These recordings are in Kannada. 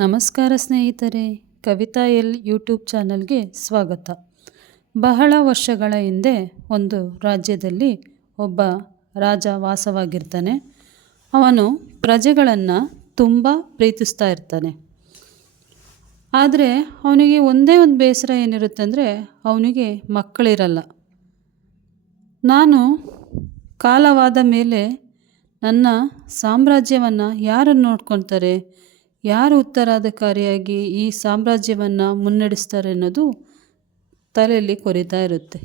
ನಮಸ್ಕಾರ ಸ್ನೇಹಿತರೆ, ಕವಿತಾ ಎಲ್ ಯೂಟ್ಯೂಬ್ ಚಾನಲ್ಗೆ ಸ್ವಾಗತ. ಬಹಳ ವರ್ಷಗಳ ಹಿಂದೆ ಒಂದು ರಾಜ್ಯದಲ್ಲಿ ಒಬ್ಬ ರಾಜ ವಾಸವಾಗಿರ್ತಾನೆ. ಅವನು ಪ್ರಜೆಗಳನ್ನು ತುಂಬ ಪ್ರೀತಿಸ್ತಾ ಇರ್ತಾನೆ. ಆದರೆ ಅವನಿಗೆ ಒಂದೇ ಒಂದು ಬೇಸರ ಏನಿರುತ್ತೆ ಅಂದರೆ ಅವನಿಗೆ ಮಕ್ಕಳಿರಲ್ಲ. ನಾನು ಕಾಲವಾದ ಮೇಲೆ ನನ್ನ ಸಾಮ್ರಾಜ್ಯವನ್ನು ಯಾರು ನೋಡ್ಕೊತಾರೆ, ಯಾರು ಉತ್ತರಾಧಿಕಾರಿಯಾಗಿ ಈ ಸಾಮ್ರಾಜ್ಯವನ್ನು ಮುನ್ನಡೆಸ್ತಾರೆ ಅನ್ನೋದು ತಲೆಯಲ್ಲಿ ಕೊರಿತಾ ಇರುತ್ತೆ.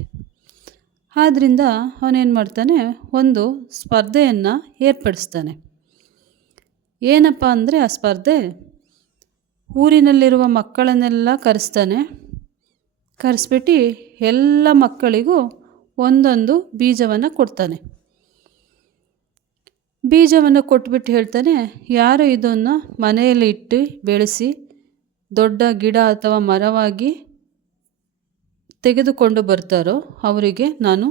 ಆದ್ದರಿಂದ ಅವನೇನು ಮಾಡ್ತಾನೆ, ಒಂದು ಸ್ಪರ್ಧೆಯನ್ನು ಏರ್ಪಡಿಸ್ತಾನೆ. ಏನಪ್ಪ ಅಂದರೆ ಆ ಸ್ಪರ್ಧೆ, ಊರಿನಲ್ಲಿರುವ ಮಕ್ಕಳನ್ನೆಲ್ಲ ಕರೆಸ್ಬಿಟ್ಟು ಎಲ್ಲ ಮಕ್ಕಳಿಗೂ ಒಂದೊಂದು ಬೀಜವನ್ನು ಕೊಡ್ತಾನೆ. ಬೀಜವನ್ನು ಕೊಟ್ಬಿಟ್ಟು ಹೇಳ್ತಾನೆ, ಯಾರು ಇದನ್ನು ಮನೆಯಲ್ಲಿ ಇಟ್ಟು ಬೆಳೆಸಿ ದೊಡ್ಡ ಗಿಡ ಅಥವಾ ಮರವಾಗಿ ತೆಗೆದುಕೊಂಡು ಬರ್ತಾರೋ ಅವರಿಗೆ ನಾನು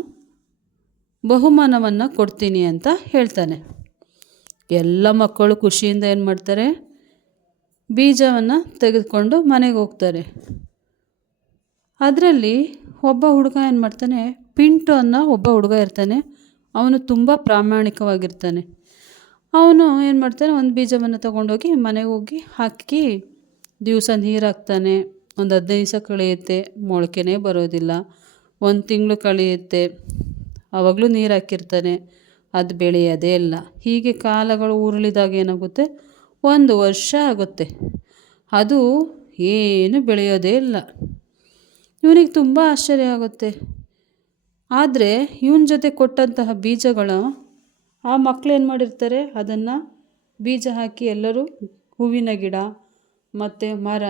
ಬಹುಮಾನವನ್ನು ಕೊಡ್ತೀನಿ ಅಂತ ಹೇಳ್ತಾನೆ. ಎಲ್ಲ ಮಕ್ಕಳು ಖುಷಿಯಿಂದ ಏನು ಮಾಡ್ತಾರೆ, ಬೀಜವನ್ನು ತೆಗೆದುಕೊಂಡು ಮನೆಗೆ ಹೋಗ್ತಾರೆ. ಅದರಲ್ಲಿ ಒಬ್ಬ ಹುಡುಗ ಏನು ಮಾಡ್ತಾನೆ, ಪಿಂಟು ಅನ್ನೋ ಒಬ್ಬ ಹುಡುಗ ಇರ್ತಾನೆ. ಅವನು ತುಂಬ ಪ್ರಾಮಾಣಿಕವಾಗಿರ್ತಾನೆ. ಅವನು ಏನು ಮಾಡ್ತಾನೆ, ಒಂದು ಬೀಜವನ್ನು ತೊಗೊಂಡೋಗಿ ಮನೆಗೆ ಹೋಗಿ ಹಾಕಿ ದಿವಸ ನೀರು ಹಾಕ್ತಾನೆ. ಒಂದು 15 ದಿವಸ ಕಳೆಯುತ್ತೆ, ಮೊಳಕೆನೇ ಬರೋದಿಲ್ಲ. 1 ತಿಂಗಳು ಕಳೆಯುತ್ತೆ, ಆವಾಗಲೂ ನೀರು ಹಾಕಿರ್ತಾನೆ, ಅದು ಬೆಳೆಯೋದೇ ಇಲ್ಲ. ಹೀಗೆ ಕಾಲಗಳು ಉರುಳಿದಾಗ ಏನಾಗುತ್ತೆ, 1 ವರ್ಷ ಆಗುತ್ತೆ, ಅದು ಏನು ಬೆಳೆಯೋದೇ ಇಲ್ಲ. ಇವನಿಗೆ ತುಂಬ ಆಶ್ಚರ್ಯ ಆಗುತ್ತೆ. ಆದರೆ ಇವನ ಜೊತೆ ಕೊಟ್ಟಂತಹ ಬೀಜಗಳು ಆ ಮಕ್ಕಳೇನು ಮಾಡಿರ್ತಾರೆ, ಅದನ್ನು ಬೀಜ ಹಾಕಿ ಎಲ್ಲರೂ ಹೂವಿನ ಗಿಡ ಮತ್ತು ಮರ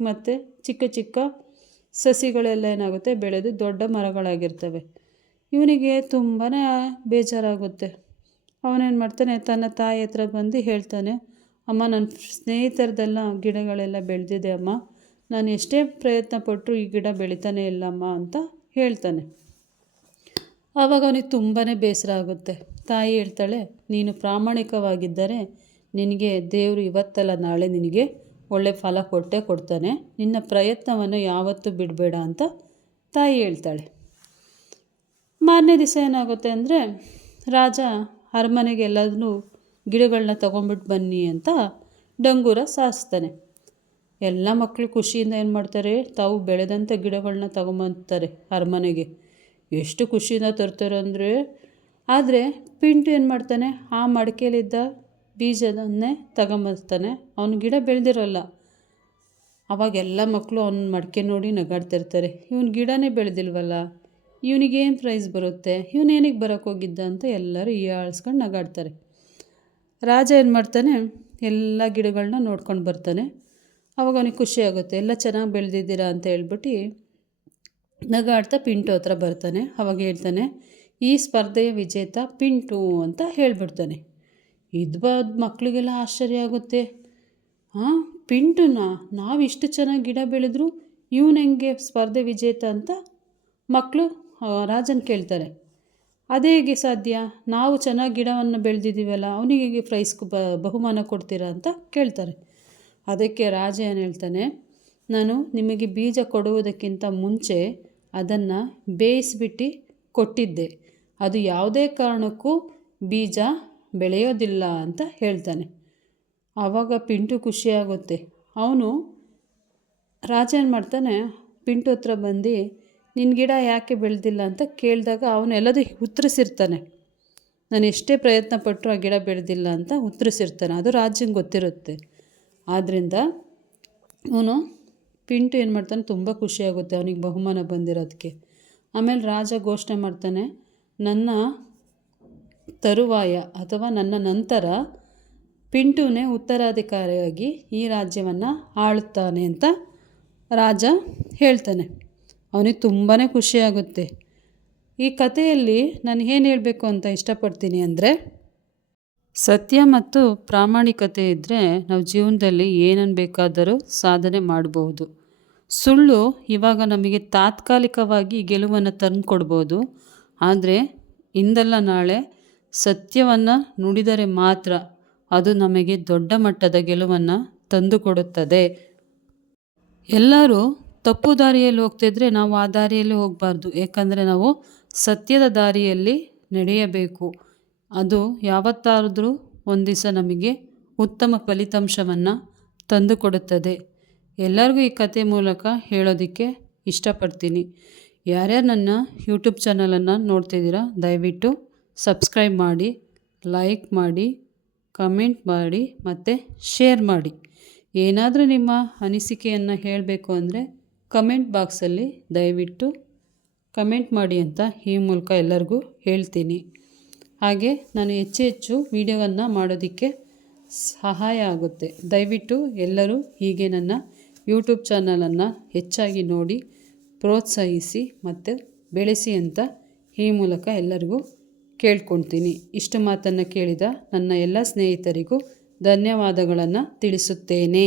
ಮತ್ತು ಚಿಕ್ಕ ಚಿಕ್ಕ ಸಸಿಗಳೆಲ್ಲ ಏನಾಗುತ್ತೆ ಬೆಳೆದು ದೊಡ್ಡ ಮರಗಳಾಗಿರ್ತವೆ. ಇವನಿಗೆ ತುಂಬಾ ಬೇಜಾರಾಗುತ್ತೆ. ಅವನೇನು ಮಾಡ್ತಾನೆ, ತನ್ನ ತಾಯಿ ಹತ್ರ ಬಂದು ಹೇಳ್ತಾನೆ, ಅಮ್ಮ, ನನ್ನ ಸ್ನೇಹಿತರದೆಲ್ಲ ಗಿಡಗಳೆಲ್ಲ ಬೆಳೆದಿದೆ ಅಮ್ಮ, ನಾನು ಎಷ್ಟೇ ಪ್ರಯತ್ನ ಪಟ್ಟರು ಈ ಗಿಡ ಬೆಳಿತಾನೆ ಇಲ್ಲಮ್ಮ ಅಂತ ಹೇಳ್ತಾನೆ. ಆವಾಗ ಅವನಿಗೆ ತುಂಬಾ ಬೇಸರ ಆಗುತ್ತೆ. ತಾಯಿ ಹೇಳ್ತಾಳೆ, ನೀನು ಪ್ರಾಮಾಣಿಕವಾಗಿದ್ದರೆ ನಿನಗೆ ದೇವರು ಇವತ್ತಲ್ಲ ನಾಳೆ ನಿನಗೆ ಒಳ್ಳೆ ಫಲ ಕೊಡ್ತಾನೆ, ನಿನ್ನ ಪ್ರಯತ್ನವನ್ನು ಯಾವತ್ತೂ ಬಿಡಬೇಡ ಅಂತ ತಾಯಿ ಹೇಳ್ತಾಳೆ. ಮಾರನೇ ದಿವಸ ಏನಾಗುತ್ತೆ ಅಂದರೆ, ರಾಜ ಅರಮನೆಗೆ ಎಲ್ಲದನ್ನೂ ಗಿಡಗಳನ್ನ ತೊಗೊಂಬಿಟ್ಟು ಬನ್ನಿ ಅಂತ ಡಂಗೂರ ಸಾರಿಸ್ತಾನೆ. ಎಲ್ಲ ಮಕ್ಕಳು ಖುಷಿಯಿಂದ ಏನು ಮಾಡ್ತಾರೆ, ತಾವು ಬೆಳೆದಂಥ ಗಿಡಗಳನ್ನ ತೊಗೊಂಬಂತಾರೆ ಅರಮನೆಗೆ. ಎಷ್ಟು ಖುಷಿಯಿಂದ ತರ್ತಾರೆ ಅಂದರೆ, ಆದರೆ ಪಿಂಟು ಏನು ಮಾಡ್ತಾನೆ, ಆ ಮಡಿಕೆಯಲ್ಲಿದ್ದ ಬೀಜದನ್ನೇ ತಗೊಂಬರ್ತಾನೆ. ಅವನ ಗಿಡ ಬೆಳೆದಿರೋಲ್ಲ. ಆವಾಗ ಎಲ್ಲ ಮಕ್ಕಳು ಅವನ ಮಡಿಕೆ ನೋಡಿ ನಗಾಡ್ತಿರ್ತಾರೆ, ಇವನ ಗಿಡನೇ ಬೆಳೆದಿಲ್ವಲ್ಲ, ಇವನಿಗೇನು ಪ್ರೈಸ್ ಬರುತ್ತೆ, ಇವನೇನಿಗೆ ಬರೋಕ್ಕೋಗಿದ್ದ ಅಂತ ಎಲ್ಲರೂ ಹೀಯಾಳಿಸ್ಕೊಂಡು ನಗಾಡ್ತಾರೆ. ರಾಜ ಏನು ಮಾಡ್ತಾನೆ, ಎಲ್ಲ ಗಿಡಗಳನ್ನ ನೋಡ್ಕೊಂಡು ಬರ್ತಾನೆ. ಆವಾಗ ಅವನಿಗೆ ಖುಷಿ ಆಗುತ್ತೆ, ಎಲ್ಲ ಚೆನ್ನಾಗಿ ಬೆಳೆದಿದ್ದೀರಾ ಅಂತ ಹೇಳ್ಬಿಟ್ಟು ನಗಾಡ್ತಾ ಪಿಂಟು ಹತ್ರ ಬರ್ತಾನೆ. ಅವಾಗ ಹೇಳ್ತಾನೆ, ಈ ಸ್ಪರ್ಧೆಯ ವಿಜೇತ ಪಿಂಟು ಅಂತ ಹೇಳ್ಬಿಡ್ತಾನೆ. ಮಕ್ಕಳಿಗೆಲ್ಲ ಆಶ್ಚರ್ಯ ಆಗುತ್ತೆ. ಪಿಂಟುನಾ, ನಾವು ಇಷ್ಟು ಚೆನ್ನಾಗಿ ಗಿಡ ಬೆಳೆದ್ರು ಇವನು ಹೆಂಗೆ ಸ್ಪರ್ಧೆ ವಿಜೇತ ಅಂತ ಮಕ್ಕಳು ರಾಜನ ಕೇಳ್ತಾರೆ. ಅದೇ ಹೇಗೆ ಸಾಧ್ಯ, ನಾವು ಚೆನ್ನಾಗಿ ಗಿಡವನ್ನು ಬೆಳೆದಿದ್ದೀವಲ್ಲ, ಅವನಿಗೆ ಹೇಗೆ ಪ್ರೈಸ್ ಬಹುಮಾನ ಕೊಡ್ತೀರಾ ಅಂತ ಕೇಳ್ತಾರೆ. ಅದಕ್ಕೆ ರಾಜ ಏನು ಹೇಳ್ತಾನೆ, ನಾನು ನಿಮಗೆ ಬೀಜ ಕೊಡುವುದಕ್ಕಿಂತ ಮುಂಚೆ ಅದನ್ನು ಬೇಯಿಸ್ಬಿಟ್ಟು ಕೊಟ್ಟಿದ್ದೆ, ಅದು ಯಾವುದೇ ಕಾರಣಕ್ಕೂ ಬೀಜ ಬೆಳೆಯೋದಿಲ್ಲ ಅಂತ ಹೇಳ್ತಾನೆ. ಆವಾಗ ಪಿಂಟು ಖುಷಿಯಾಗುತ್ತೆ. ಅವನು ರಾಜ ಏನು ಮಾಡ್ತಾನೆ, ಪಿಂಟು ಹತ್ರ ಬಂದು ನಿನ್ನ ಗಿಡ ಯಾಕೆ ಬೆಳೆದಿಲ್ಲ ಅಂತ ಕೇಳಿದಾಗ ಅವನು ಎಲ್ಲದೂ ಉತ್ತರಿಸಿರ್ತಾನೆ. ನಾನು ಎಷ್ಟೇ ಪ್ರಯತ್ನ ಪಟ್ಟರು ಆ ಗಿಡ ಬೆಳೆದಿಲ್ಲ ಅಂತ ಉತ್ತರಿಸಿರ್ತಾನೆ. ಅದು ರಾಜಂಗೆ ಗೊತ್ತಿರುತ್ತೆ. ಆದ್ದರಿಂದ ಅವನು ಪಿಂಟು ಏನು ಮಾಡ್ತಾನೆ, ತುಂಬ ಖುಷಿಯಾಗುತ್ತೆ ಅವನಿಗೆ ಬಹುಮಾನ ಬಂದಿರೋದಕ್ಕೆ. ಆಮೇಲೆ ರಾಜ ಘೋಷಣೆ ಮಾಡ್ತಾನೆ, ನನ್ನ ತರುವಾಯ ಅಥವಾ ನನ್ನ ನಂತರ ಪಿಂಟುನೇ ಉತ್ತರಾಧಿಕಾರಿಯಾಗಿ ಈ ರಾಜ್ಯವನ್ನು ಆಳುತ್ತಾನೆ ಅಂತ ರಾಜ ಹೇಳ್ತಾನೆ. ಅವನಿಗೆ ತುಂಬಾ ಖುಷಿಯಾಗುತ್ತೆ. ಈ ಕಥೆಯಲ್ಲಿ ನಾನು ಏನು ಹೇಳಬೇಕು ಅಂತ ಇಷ್ಟಪಡ್ತೀನಿ ಅಂದರೆ, ಸತ್ಯ ಮತ್ತು ಪ್ರಾಮಾಣಿಕತೆ ಇದ್ದರೆ ನಾವು ಜೀವನದಲ್ಲಿ ಏನನ್ನು ಬೇಕಾದರೂ ಸಾಧನೆ ಮಾಡಬಹುದು. ಸುಳ್ಳು ಇವಾಗ ನಮಗೆ ತಾತ್ಕಾಲಿಕವಾಗಿ ಗೆಲುವನ್ನು ತಂದುಕೊಡ್ಬೋದು, ಆದರೆ ಇಂದಲ್ಲ ನಾಳೆ ಸತ್ಯವನ್ನು ನುಡಿದರೆ ಮಾತ್ರ ಅದು ನಮಗೆ ದೊಡ್ಡ ಮಟ್ಟದ ಗೆಲುವನ್ನು ತಂದುಕೊಡುತ್ತದೆ. ಎಲ್ಲರೂ ತಪ್ಪು ದಾರಿಯಲ್ಲಿ ಹೋಗ್ತಿದ್ರೆ ನಾವು ಆ ದಾರಿಯಲ್ಲಿ ಹೋಗಬಾರ್ದು. ಏಕೆಂದರೆ ನಾವು ಸತ್ಯದ ದಾರಿಯಲ್ಲಿ ನಡೆಯಬೇಕು. ಅದು ಯಾವತ್ತಾದರೂ ಒಂದು ದಿವಸ ನಮಗೆ ಉತ್ತಮ ಫಲಿತಾಂಶವನ್ನು ತಂದುಕೊಡುತ್ತದೆ. ಎಲ್ಲರಿಗೂ ಈ ಕತೆ ಮೂಲಕ ಹೇಳೋದಕ್ಕೆ ಇಷ್ಟಪಡ್ತೀನಿ. ಯಾರ್ಯಾರು ನನ್ನ ಯೂಟ್ಯೂಬ್ ಚಾನಲನ್ನು ನೋಡ್ತಿದ್ದೀರಾ, ದಯವಿಟ್ಟು ಸಬ್ಸ್ಕ್ರೈಬ್ ಮಾಡಿ, ಲೈಕ್ ಮಾಡಿ, ಕಮೆಂಟ್ ಮಾಡಿ ಮತ್ತು ಶೇರ್ ಮಾಡಿ. ಏನಾದರೂ ನಿಮ್ಮ ಅನಿಸಿಕೆಯನ್ನು ಹೇಳಬೇಕು ಅಂದರೆ ಕಮೆಂಟ್ ಬಾಕ್ಸಲ್ಲಿ ದಯವಿಟ್ಟು ಕಮೆಂಟ್ ಮಾಡಿ ಅಂತ ಈ ಮೂಲಕ ಎಲ್ಲರಿಗೂ ಹೇಳ್ತೀನಿ. ಹಾಗೆ ನಾನು ಹೆಚ್ಚು ಹೆಚ್ಚು ವೀಡಿಯೋವನ್ನು ಮಾಡೋದಕ್ಕೆ ಸಹಾಯ ಆಗುತ್ತೆ. ದಯವಿಟ್ಟು ಎಲ್ಲರೂ ಹೀಗೆ ನನ್ನ ಯೂಟ್ಯೂಬ್ ಚಾನಲನ್ನು ಹೆಚ್ಚಾಗಿ ನೋಡಿ ಪ್ರೋತ್ಸಾಹಿಸಿ ಮತ್ತು ಬೆಳೆಸಿ ಅಂತ ಈ ಮೂಲಕ ಎಲ್ಲರಿಗೂ ಕೇಳ್ಕೊಳ್ತೀನಿ. ಇಷ್ಟು ಮಾತನ್ನು ಕೇಳಿದ ನನ್ನ ಎಲ್ಲ ಸ್ನೇಹಿತರಿಗೂ ಧನ್ಯವಾದಗಳನ್ನು ತಿಳಿಸುತ್ತೇನೆ.